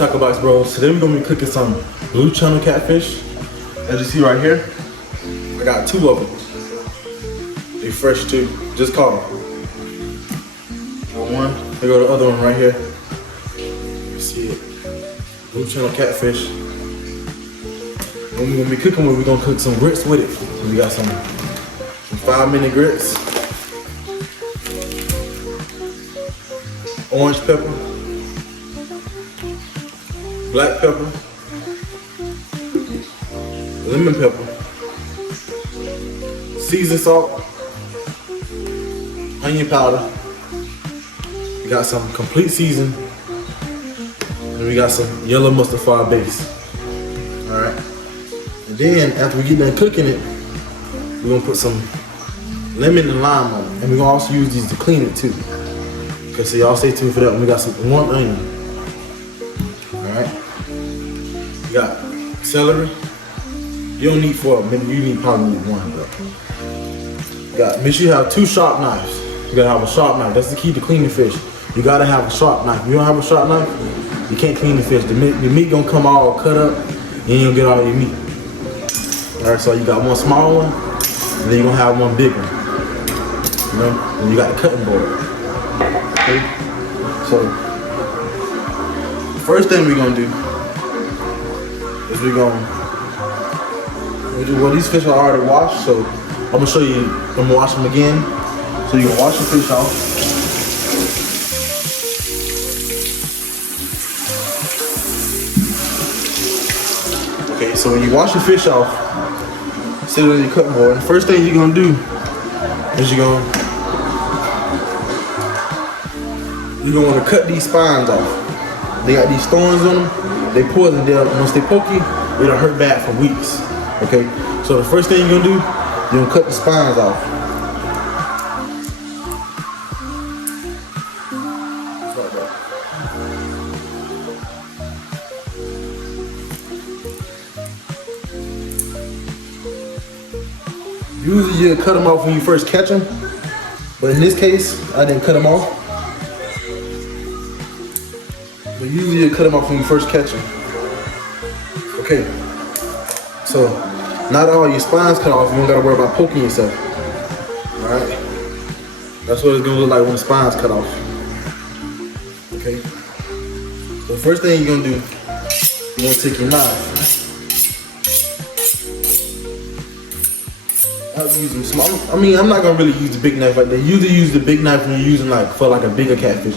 up, Taco Box Bros? Today we're gonna be cooking some blue channel catfish. As you see right here, I got 2 of them. They fresh too, just caught them. One, here go the other one right here. You see it, blue channel catfish. When we're gonna be cooking with, we're gonna cook some grits with it. So we got some 5-minute grits, orange pepper, black pepper, lemon pepper, seasoned salt, onion powder. We got some complete season, and we got some yellow mustard for our base. All right. And then after we get done cooking it, we're gonna put some lemon and lime on it, and we're gonna also use these to clean it too. Cause see, y'all stay tuned for that. We got some 1 onion. All right. We got celery. You don't need 4, maybe you need probably 1. But make sure you have 2 sharp knives. You gotta have a sharp knife. That's the key to cleaning fish. You gotta have a sharp knife. If you don't have a sharp knife, you can't clean the fish. The meat gonna come all cut up, and you ain't gonna get all your meat. All right, so you got 1 small one, and then you're gonna have 1 big one. You know, and you got the cutting board. Okay, so the first thing we're gonna do is well, these fish are already washed, so I'm gonna show you. I'm gonna wash them again, so you can wash the fish off. Okay, so when you wash your fish off, sit it on your cutting board. The first thing you're gonna do is you're gonna want to cut these spines off. They got these thorns on them. They poison. Once they poke you, it'll hurt bad for weeks. Okay, so the first thing you're gonna do, you're gonna cut the spines off. Usually you cut them off when you first catch them, but in this case, I didn't cut them off. But usually you cut them off when you first catch them. Okay, so not all your spines cut off, you don't gotta worry about poking yourself. All right, that's what it's gonna look like when the spines cut off. Okay, so the first thing you're gonna do, you're gonna take your knife. I'm not gonna really use the big knife like that. Usually use the big knife when you're using for a bigger catfish.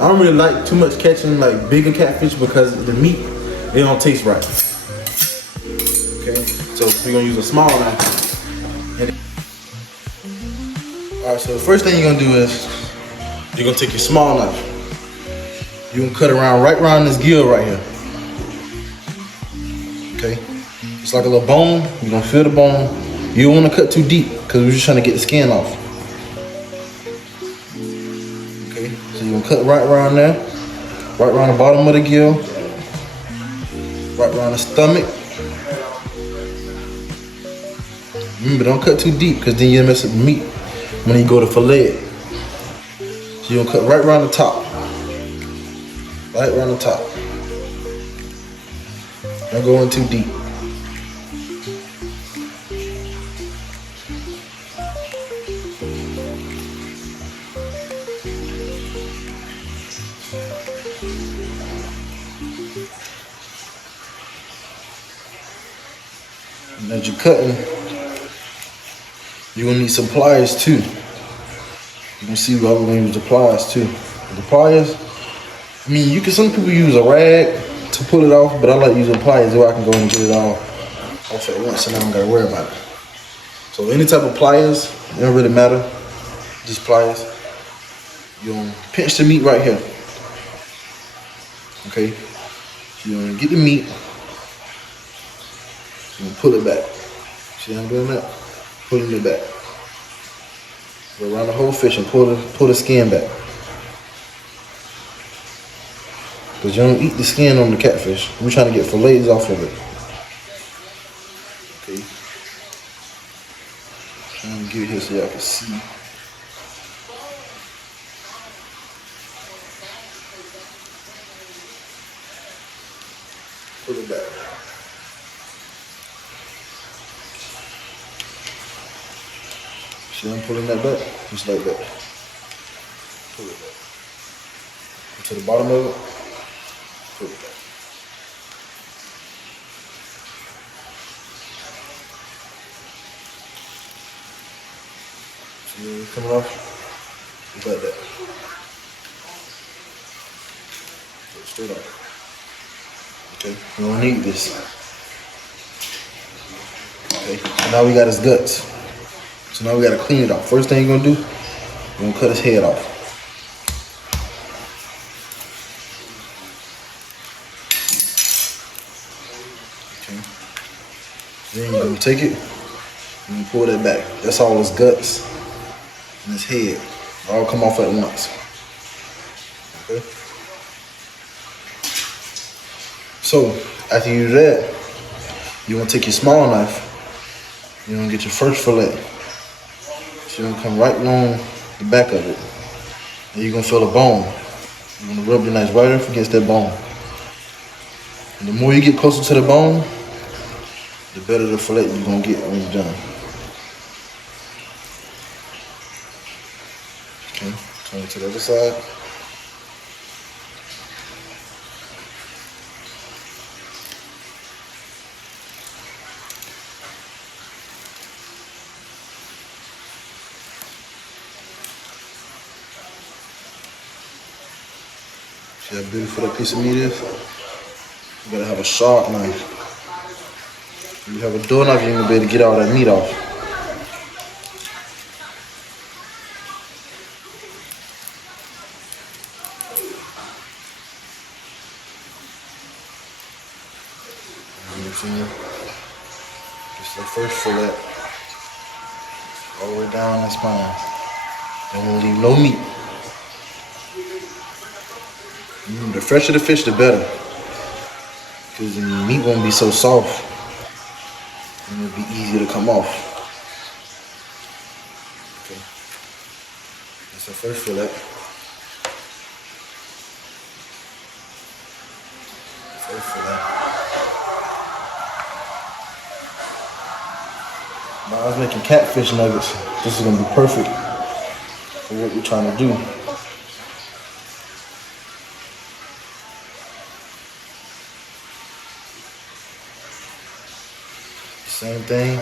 I don't really like too much catching bigger catfish because the meat, it don't taste right. Okay, so we're gonna use a small knife. Alright, so the first thing you're gonna do is you're gonna take your small knife. You're gonna cut right around this gill right here. Okay, it's like a little bone. You're gonna feel the bone. You don't want to cut too deep because we're just trying to get the skin off. Okay, so you're gonna cut right around there, right around the bottom of the gill, right around the stomach. Remember, don't cut too deep because then you'll mess up the meat when you go to fillet it. So you're gonna cut right around the top, right around the top. Don't go in too deep. And as you're cutting, you're gonna need some pliers too. You can see why we're gonna use the pliers too. The pliers, some people use a rag to pull it off, but I like using pliers so I can go and get it all off at once and I don't gotta worry about it. So any type of pliers, it don't really matter, just pliers. You're gonna pinch the meat right here. Okay, so you're gonna get the meat, you're gonna pull it back. See how I'm doing that? Pulling it back. Go around the whole fish and pull the skin back. Because you don't eat the skin on the catfish. We're trying to get fillets off of it. Okay. Trying to get it here so y'all can see. Pull it back. See, I'm pulling that back, just like that. Pull it back. To the bottom of it, pull it back. See it coming off? Just like that. Pull it straight off. Okay, we don't need this. Okay, so now we got his guts. So now we gotta clean it off. First thing you're gonna do, we're gonna cut his head off. Okay. Then you're gonna take it and you pull that back. That's all his guts and his head. All come off at once. Okay. So after you do that, you're gonna take your small knife. You're gonna get your first fillet. So you're gonna come right along the back of it. And you're gonna feel a bone. You're gonna rub your knife right up against that bone. And the more you get closer to the bone, the better the fillet you're gonna get when you're done. Okay, turn it to the other side. See how beautiful that piece of meat is? You gotta have a sharp knife. If you have a door knife, you're gonna be able to get all that meat off. You see? Just the first fillet. All the way down that spine. Don't wanna leave no meat. The fresher the fish, the better. Because the meat won't be so soft. And it'll be easier to come off. Okay. That's our first fillet. First fillet. Now I was making catfish nuggets. This is gonna be perfect for what we're trying to do. Same thing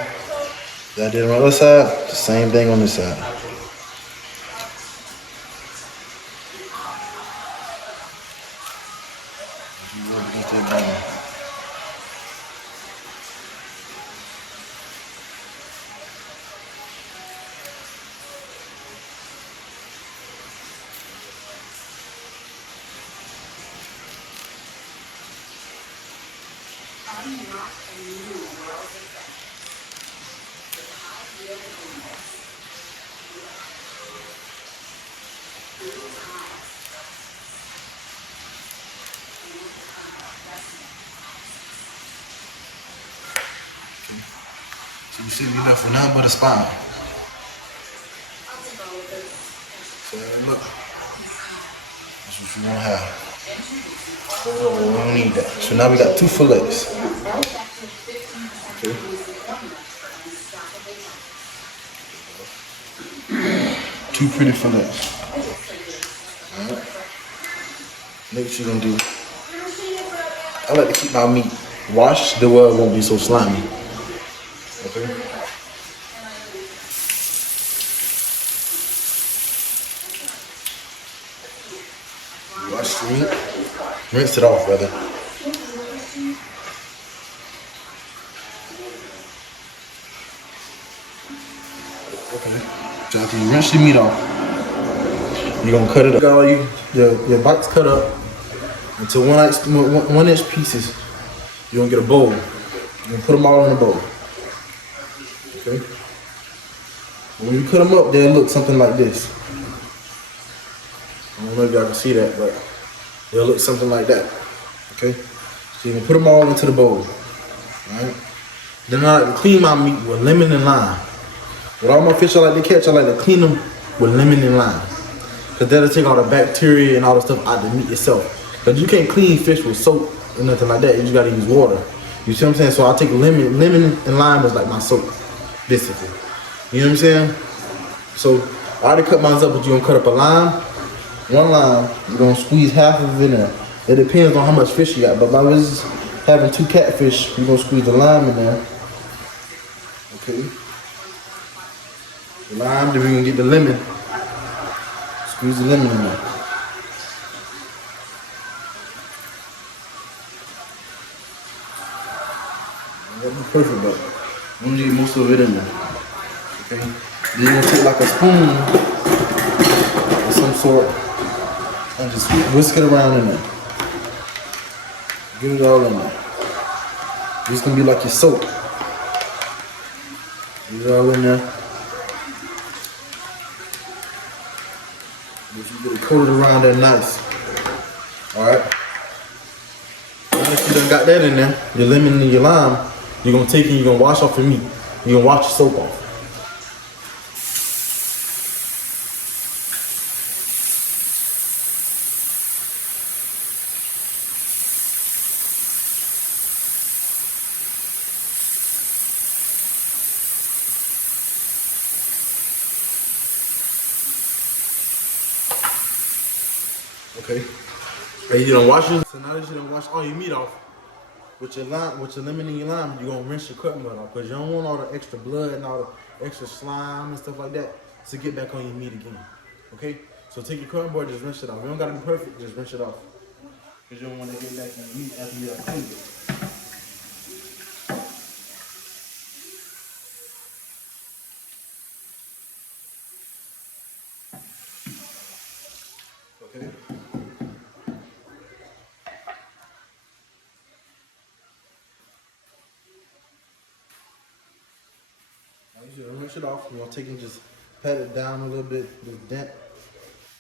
that I did on the other side, the same thing on this side. So you see me left with nothing but a spine. So look, that's what you want to have. We don't need that. So now we got two fillets. Okay. Two pretty fillets. Alright. Next you're gonna do, I like to keep my meat washed the way it won't be so slimy. Okay. Wash the meat. Rinse it off, brother. Okay. So after you rinse the meat off, you're gonna cut it up. Got all your bites cut up into 1 inch pieces. You're gonna get a bowl. You're gonna put them all in a bowl. Okay. When you cut them up, they'll look something like this. I don't know if y'all can see that, but they'll look something like that. Okay. So you can put them all into the bowl. Alright. Then I like to clean my meat with lemon and lime. With all my fish I like to catch, I like to clean them with lemon and lime. Because that'll take all the bacteria and all the stuff out of the meat itself. Because you can't clean fish with soap or nothing like that. You just gotta use water. You see what I'm saying? So I take lemon and lime is like my soap, basically. You know what I'm saying? So I already cut mine up, but you're gonna cut up a lime, one lime. You're gonna squeeze half of it in there. It depends on how much fish you got. But by just having 2 catfish, you're gonna squeeze the lime in there. Okay. The lime, then we're gonna get the lemon. Squeeze the lemon in there. That'll be perfect, but I'm gonna get most of it in there. Okay. Then you're gonna take like a spoon of some sort and just whisk it around in there. Get it all in there. This is gonna be like your soap. Get it all in there. If you get it coated around there nice. Alright. Now that you done got that in there, your lemon and your lime, you're gonna take it and you're gonna wash off your meat. You're gonna wash your soap off. Okay. Hey, you done wash it. So now that you done wash all your meat off, with your lemon and your lime, you're gonna rinse your cutting board off because you don't want all the extra blood and all the extra slime and stuff like that to get back on your meat again. Okay? So take your cutting board, just rinse it off. You don't gotta be perfect, just rinse it off. Because you don't want to get back on your meat after you have cleaned it. Okay? You're gonna rinse it off. You're gonna take and just pat it down a little bit, just dent.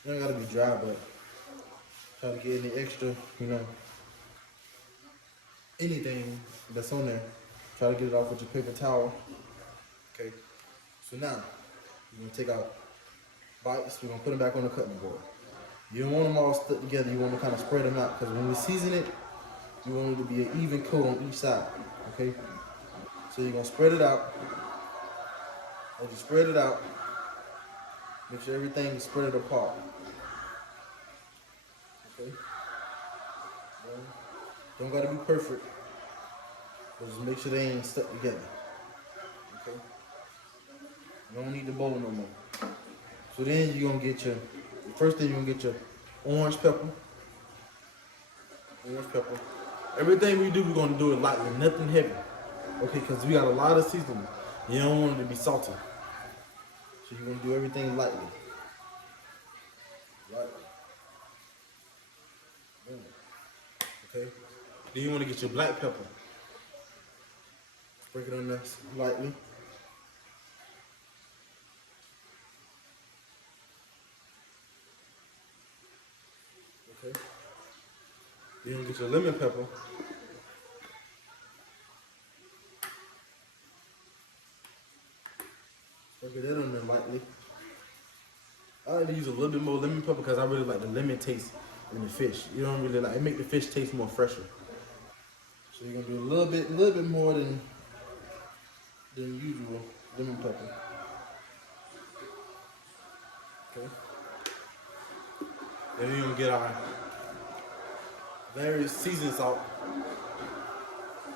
You don't gotta be dry, but try to get any extra, anything that's on there. Try to get it off with your paper towel. Okay. So now you're gonna take out bites. We're gonna put them back on the cutting board. You don't want them all stuck together. You want to kind of spread them out because when we season it, you want it to be an even coat on each side. Okay. So you're gonna spread it out. As you spread it out, make sure everything is spread apart. Okay? Don't gotta be perfect, but just make sure they ain't stuck together. Okay? You don't need the bowl no more. So then you're gonna get first thing you're gonna get your orange pepper. Orange pepper. Everything we do, we're gonna do it lightly, nothing heavy. Okay, because we got a lot of seasoning. You don't want it to be salty. So you're gonna do everything lightly. Okay. Then you want to get your black pepper. Sprinkle it on there lightly. Okay. Then you get your lemon pepper. Sprinkle that on there lightly. I like to use a little bit more lemon pepper because I really like the lemon taste in the fish. You don't really like it, make the fish taste more fresher. So you're gonna do a little bit more than usual lemon pepper. Okay. Then you're gonna get our various seasoning salt.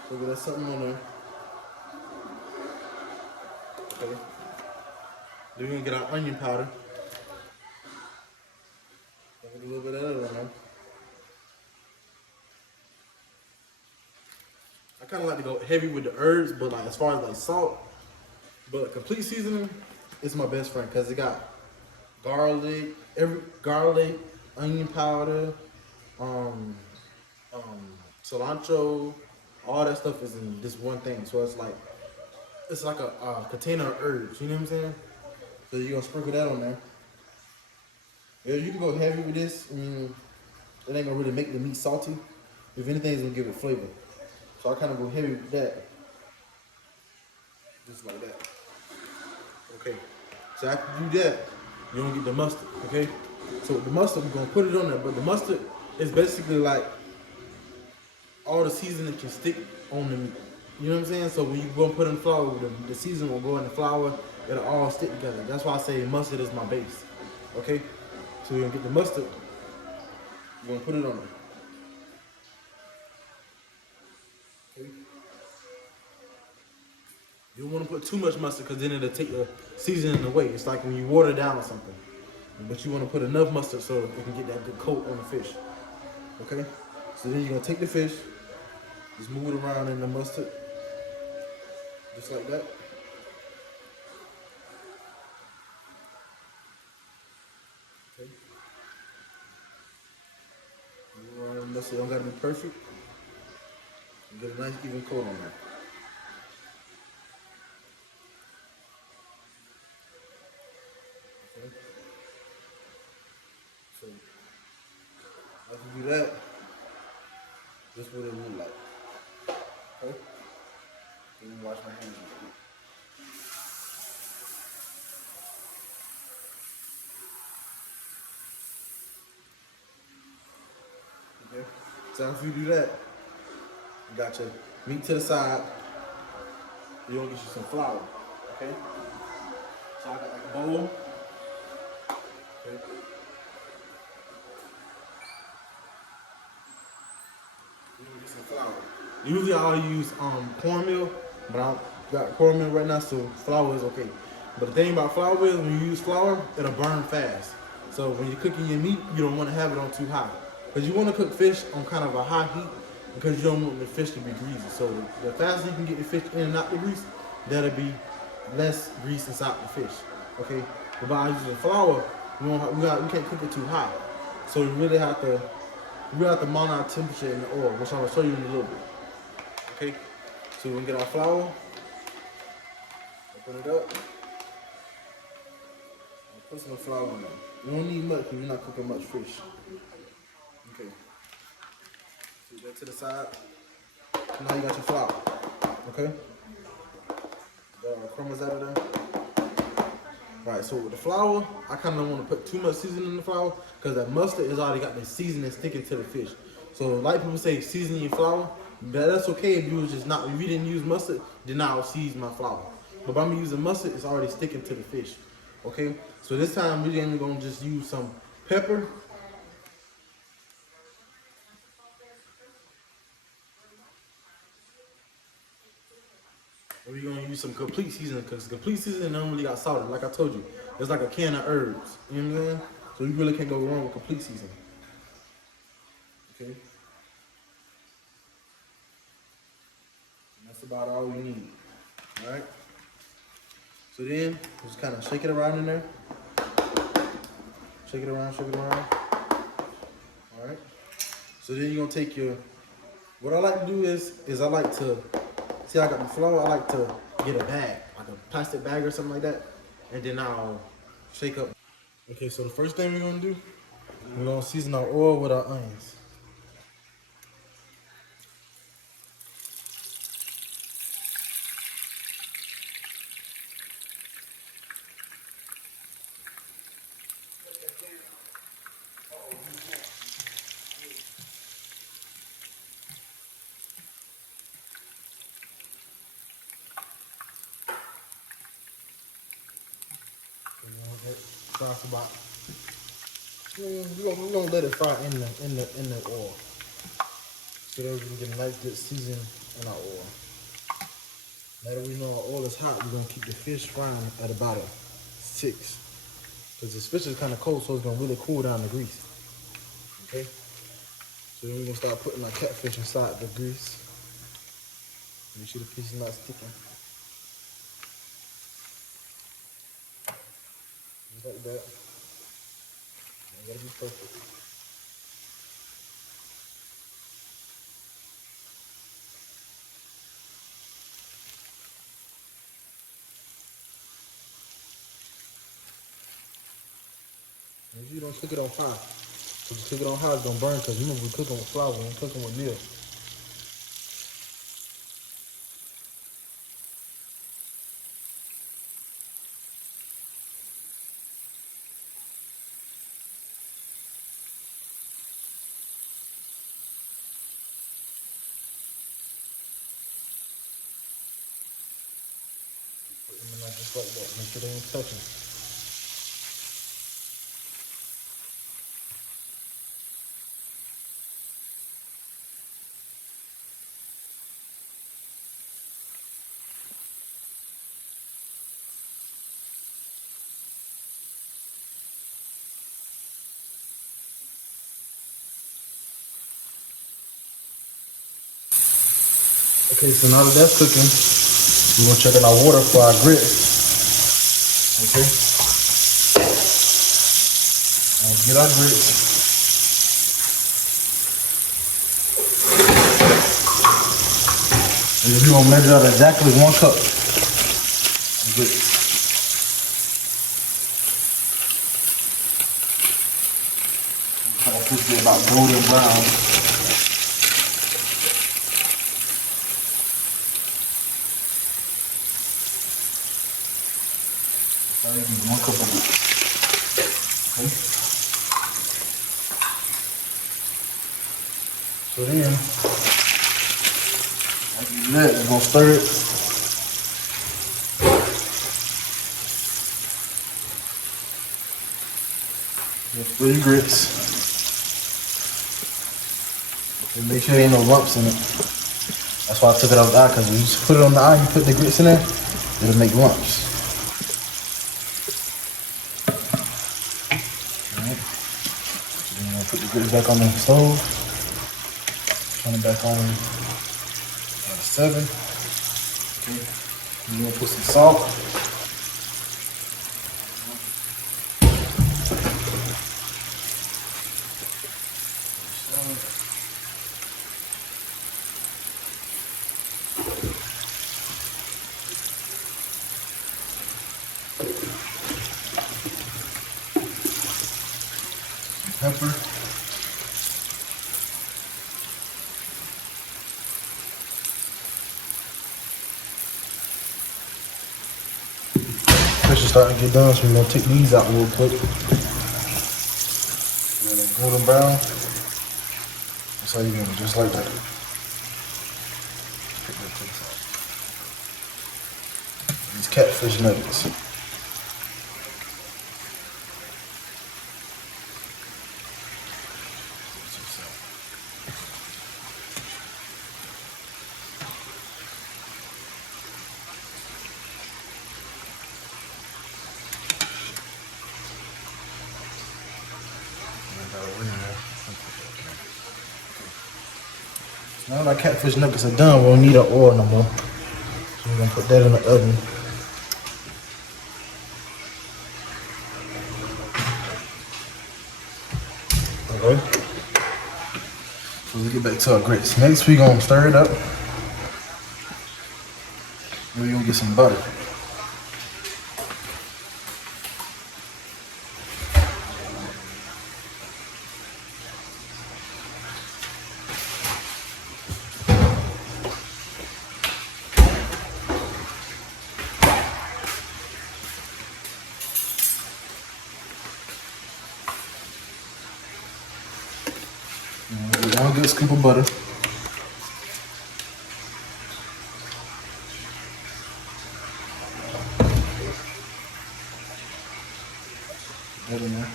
So that's something on there. Okay. Then we're gonna get our onion powder. A little bit of that on there. I kind of like to go heavy with the herbs, but like as far as like salt, but complete seasoning is my best friend because it got garlic, onion powder, cilantro, all that stuff is in this one thing. So it's like a container of herbs. You know what I'm saying? So you're gonna sprinkle that on there. Yeah, you can go heavy with this. I mean, it ain't gonna really make the meat salty. If anything, it's gonna give it flavor. So I kind of go heavy with that. Just like that. Okay. So after you do that, you're gonna get the mustard, okay? So with the mustard, we're gonna put it on there, but the mustard is basically like all the seasoning can stick on the meat. You know what I'm saying? So when you go and put in flour, the seasoning will go in the flour. It'll all stick together. That's why I say mustard is my base. Okay? So you're gonna get the mustard. You're gonna put it on there. Okay? You don't want to put too much mustard because then it'll take the seasoning away. It's like when you water down something. But you want to put enough mustard so it can get that good coat on the fish. Okay? So then you're gonna take the fish, just move it around in the mustard. Just like that. Okay. Move around the mustard. Don't gotta be perfect. You get a nice even coat on that. Okay. So after you do that, this is what it look like. Okay? Let me wash my hands. Okay? So after you do that, you got your meat to the side. You're gonna get you some flour. Okay? So I got like a bowl. Okay? You're gonna get some flour. Usually I'll use cornmeal, but I got cornmeal right now, so flour is okay. But the thing about flour is when you use flour, it'll burn fast. So when you're cooking your meat, you don't want to have it on too high. Because you want to cook fish on kind of a high heat because you don't want the fish to be greasy. So the faster you can get the fish in and out the grease, that'll be less grease inside the fish. Okay? But by using flour, we can't cook it too high. So you really have to monitor temperature in the oil, which I'm gonna show you in a little bit. Okay, so we're gonna get our flour, open it up, and put some flour in there. You don't need much because you're not cooking much fish. Okay, take that to the side. Now you got your flour. Okay, got our crumbs out of there. Right, so with the flour, I kind of don't want to put too much seasoning in the flour because that mustard has already got the seasoning sticking to the fish. So like people say, season your flour, but that's okay if you was just not, if you didn't use mustard, then I'll season my flour. But by me using mustard, it's already sticking to the fish. Okay, so this time we're only gonna just use some pepper. And we're gonna use some complete seasoning because complete seasoning don't really got salt. Like I told you, it's like a can of herbs. You know what I'm saying? So you really can't go wrong with complete seasoning. Okay. And that's about all we need. All right. So then just kind of shake it around in there. Shake it around, shake it around. All right. So then you're gonna take your. What I like to do is I like to see I got the flour. I like to get a bag, like a plastic bag or something like that, and then I'll shake up. Okay. So the first thing we're gonna do, we're gonna season our oil with our onions. Fry for about. We're gonna let it fry in the oil, so that we can get a nice good season in our oil. Now that we know our oil is hot, we're gonna keep the fish frying at about a 6, because this fish is kind of cold, so it's gonna really cool down the grease. Okay, so then we're gonna start putting our catfish inside the grease. Make sure the fish is not sticking. Just like that. It gotta be perfect. And you don't cook it on high. If you cook it on high, it's gonna burn because remember we're cooking with flour, we're cooking with meal. like that. Make sure they ain't touching. Okay, so now that that's cooking, we're gonna check on our water for our grits. Okay. Get our grits. And we're gonna measure out exactly 1 cup of grits. I'll cook it about golden brown. So I use 1 cup of grits. Okay. So then, after you do that, we're gonna stir it. Stir your grits. And make sure there ain't no lumps in it. That's why I took it off the eye, because when you put it on the eye, you put the grits in there, it'll make lumps. Alright. So then I'm gonna put the grits back on the stove. Turn it back on at 7. Okay. I'm gonna put some salt. Pepper. Fish is starting to get done, so we're gonna take these out real quick. Golden brown. That's how you do it, just like that. Pick that piece out. These catfish nuggets. Now that catfish nuggets are done, we don't need our oil no more. So we're gonna put that in the oven. Okay. So let's get back to our grits. Next we're gonna stir it up. And we're gonna get some butter. One good scoop of butter. That in there.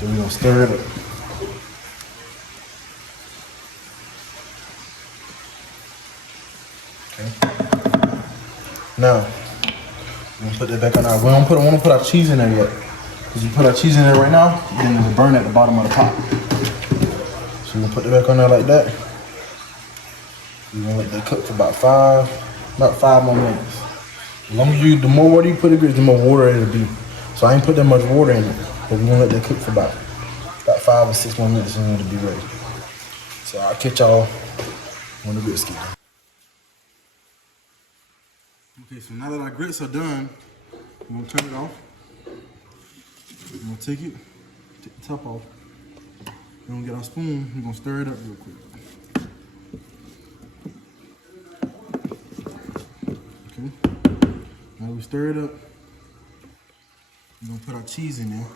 Then we're gonna stir it up. Okay. Now, we're gonna put that back on our. We don't want to put our cheese in there yet. Because you put our cheese in there right now, then it'll burn at the bottom of the pot. So we're gonna put it back on there like that. We're gonna let that cook for about 5 more minutes. As long as the more water you put in it, the more water it'll be. So I ain't put that much water in it, but we're gonna let that cook for about 5 or 6 more minutes and it'll be ready. So I'll catch y'all when the grits get done. Okay, so now that our grits are done, we're gonna turn it off. We're gonna take the top off. We're gonna get our spoon, we're gonna stir it up real quick. Okay, now we stir it up. We're gonna put our cheese in there.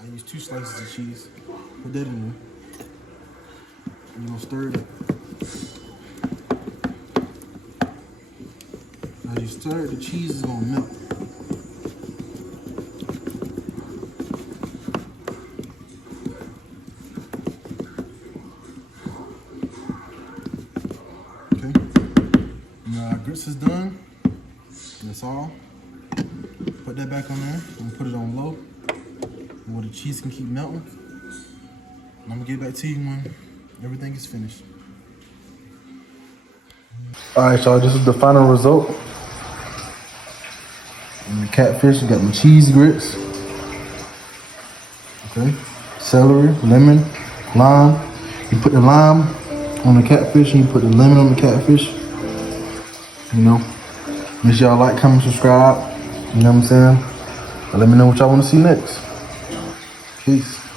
I use 2 slices of cheese. Put that in there. You're gonna stir it up. As you stir it, the cheese is gonna melt. Okay. Now our grits is done. That's all. Put that back on there and put it on low where the cheese can keep melting. And I'm gonna get back to you when everything is finished. All right, y'all, this is the final result. And the catfish, you got the cheese grits. Okay, celery, lemon, lime. You put the lime on the catfish and you put the lemon on the catfish. You know, make sure y'all like, comment, subscribe. You know what I'm saying? And let me know what y'all want to see next. Peace.